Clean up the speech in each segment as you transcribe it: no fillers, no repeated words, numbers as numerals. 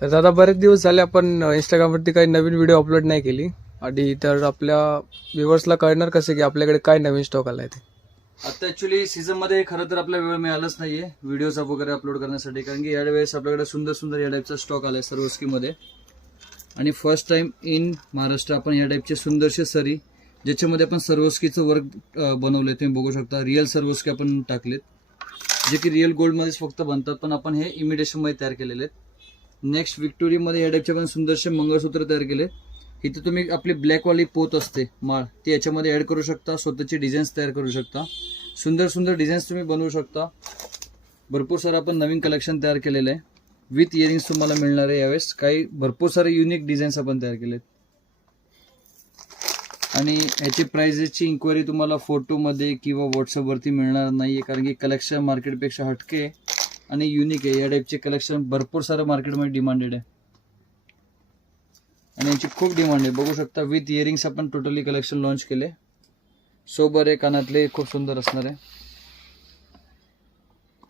तर दादा बरेच दिवस झाले आपण इंस्टाग्रामवरती काही नवीन व्हिडिओ अपलोड नाही केली आणि तर आपल्या व्ह्युअर्सला कळणार कसे की आपल्याकडे काय नवीन स्टॉक आलाय ते. आता ऍक्च्युली सीझन मध्ये खरं तर आपला वेळ मिळालाच नाहीये व्हिडिओज वगैरे अपलोड करण्यासाठी, कारण की यावेळेस आपल्याकडे सुंदर सुंदर या टाईपचा स्टॉक आलाय सर्वस्की मध्ये. आणि फर्स्ट टाइम इन महाराष्ट्र आपण या टाईपचे सुंदरसे सरी ज्याच्यामध्ये आपण सर्वस्कीचं वर्क बनवलंय, तुम्ही बघू शकता. रिअल सर्वस्की आपण टाकलेत, जे की रिअल गोल्ड मध्येच फक्त बनतात, पण आपण हे इमिटेशन मध्ये तयार केलेले आहेत. नेक्स्ट विक्टोरियामध्ये या टाईपचे आपण सुंदरसे मंगळसूत्र तयार केले. इथे तुम्ही आपली ब्लॅकवाली पोत असते माळ, ती याच्यामध्ये ऍड करू शकता, स्वतःची डिझाईन्स तयार करू शकता. सुंदर सुंदर डिझाईन्स तुम्ही बनवू शकता. भरपूर सारं आपण नवीन कलेक्शन तयार केलेलं आहे. विथ इयरिंग्स तुम्हाला मिळणार आहे यावेळेस. काही भरपूर सारे युनिक डिझाईन्स आपण तयार केलेत. आणि ह्याची प्राइजेसची इन्क्वायरी तुम्हाला फोटोमध्ये किंवा व्हॉट्सअपवरती मिळणार नाहीये, कारण की कलेक्शन मार्केटपेक्षा हटके आहे आणि युनिक आहे. या टाईपचे कलेक्शन भरपूर सारं मार्केटमध्ये डिमांडेड आहे आणि यांची खूप डिमांड आहे. बघू शकता विथ इयरिंग्स आपण टोटली कलेक्शन लॉन्च केले. सोबर आहे, कानातले खूप सुंदर असणार आहे.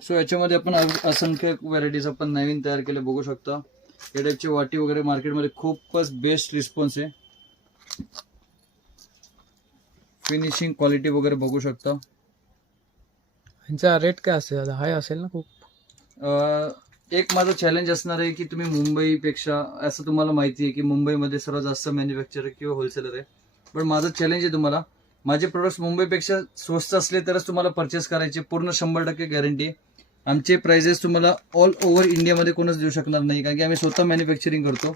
सो याच्यामध्ये आपण असंख्य व्हरायटीज आपण नवीन तयार केले. बघू शकता या टाईपची वाटी वगैरे मार्केटमध्ये खूपच बेस्ट रिस्पॉन्स आहे. फिनिशिंग क्वालिटी वगैरे बघू शकता. ह्यांचा रेट काय असेल दादा? हाय असेल ना खूप? एक माझं चॅलेंज असणार आहे की तुम्ही मुंबईपेक्षा, असं तुम्हाला माहिती आहे की मुंबईमध्ये सर्वात जास्त मॅन्युफॅक्चरर किंवा होलसेलर आहे, पण माझं चॅलेंज आहे तुम्हाला, माझे प्रोडक्ट्स मुंबईपेक्षा स्वस्त असले तरच तुम्हाला परचेस करायचे. पूर्ण 100% गॅरंटी आहे. आमचे प्राइजेस तुम्हाला ऑल ओव्हर इंडियामध्ये कोणच देऊ शकणार नाही, कारण की आम्ही स्वतः मॅन्युफॅक्चरिंग करतो.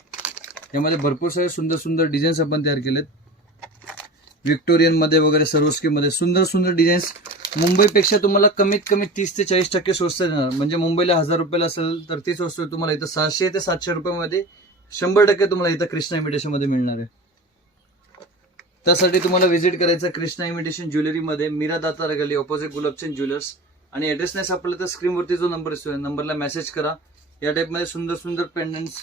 यामध्ये भरपूर सारे सुंदर सुंदर डिझाईन्स आपण तयार केलेत. विक्टोरियनमध्ये वगैरे सर्वस्कीमध्ये सुंदर सुंदर डिझाईन्स. मुंबईपेक्षा तुम्हाला कमीत कमी 30 ते 40% स्वस्त देणार. म्हणजे मुंबईला 1000 रुपयाला असेल तर तीच वस्तू तुम्हाला इथं 600 ते 700 रुपयामध्ये 100% तुम्हाला इथं कृष्णा इमिटेशन मध्ये मिळणार आहे. त्यासाठी तुम्हाला व्हिजिट करायचं कृष्णा इमिटेशन ज्वेलरीमध्ये, मीरा दातार गली ऑपोजिट गुलाबचंद ज्वेलर्स. आणि ऍड्रेस नाही सापडला तर स्क्रीनवरती जो नंबर असतो नंबरला मेसेज करा. या टाईपमध्ये सुंदर सुंदर पेंडंट्स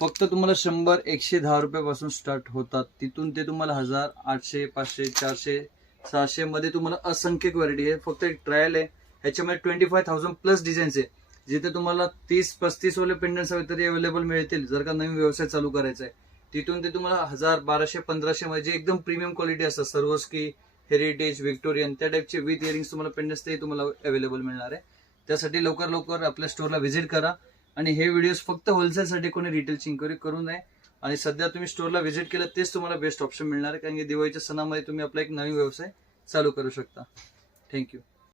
फक्त तुम्हाला 100-110 रुपयापासून स्टार्ट होतात. तिथून ते तुम्हाला 1000, 800, 500, 400, 600 मध्ये तुम्हाला असंख्य व्हरायटी आहे. फक्त एक ट्रायल आहे. ह्याच्यामध्ये 25,000 प्लस डिझाईन्स आहे, जिथे तुम्हाला 30-35 वाले पेंडंट्स हवे तरी अवेलेबल मिळतील जर का नवीन व्यवसाय चालू करायचा आहे. तिथून ते तुम्हाला 1000, 1200, 1500 मध्ये एकदम प्रीमियम क्वालिटी असतात. सर्वस्की, हेरिटेज, विक्टोरियन त्या टाईपचे विथ इयरिंग्स तुम्हाला पेंडंट्स ते तुम्हाला अवेलेबल मिळणार आहे. त्यासाठी लवकर लवकर आपल्या स्टोअरला व्हिजिट करा. आणि हे व्हिडिओज फक्त होलसेलसाठी, कोणी रिटेलची इन्क्वायरी करू नये. आणि सध्या तुम्ही स्टोअरला व्हिजिट केलं तेच तुम्हाला बेस्ट ऑप्शन मिळणार आहे, कारण की दिवाळीच्या सणामध्ये तुम्ही आपला एक नवीन व्यवसाय चालू करू शकता. थँक्यू.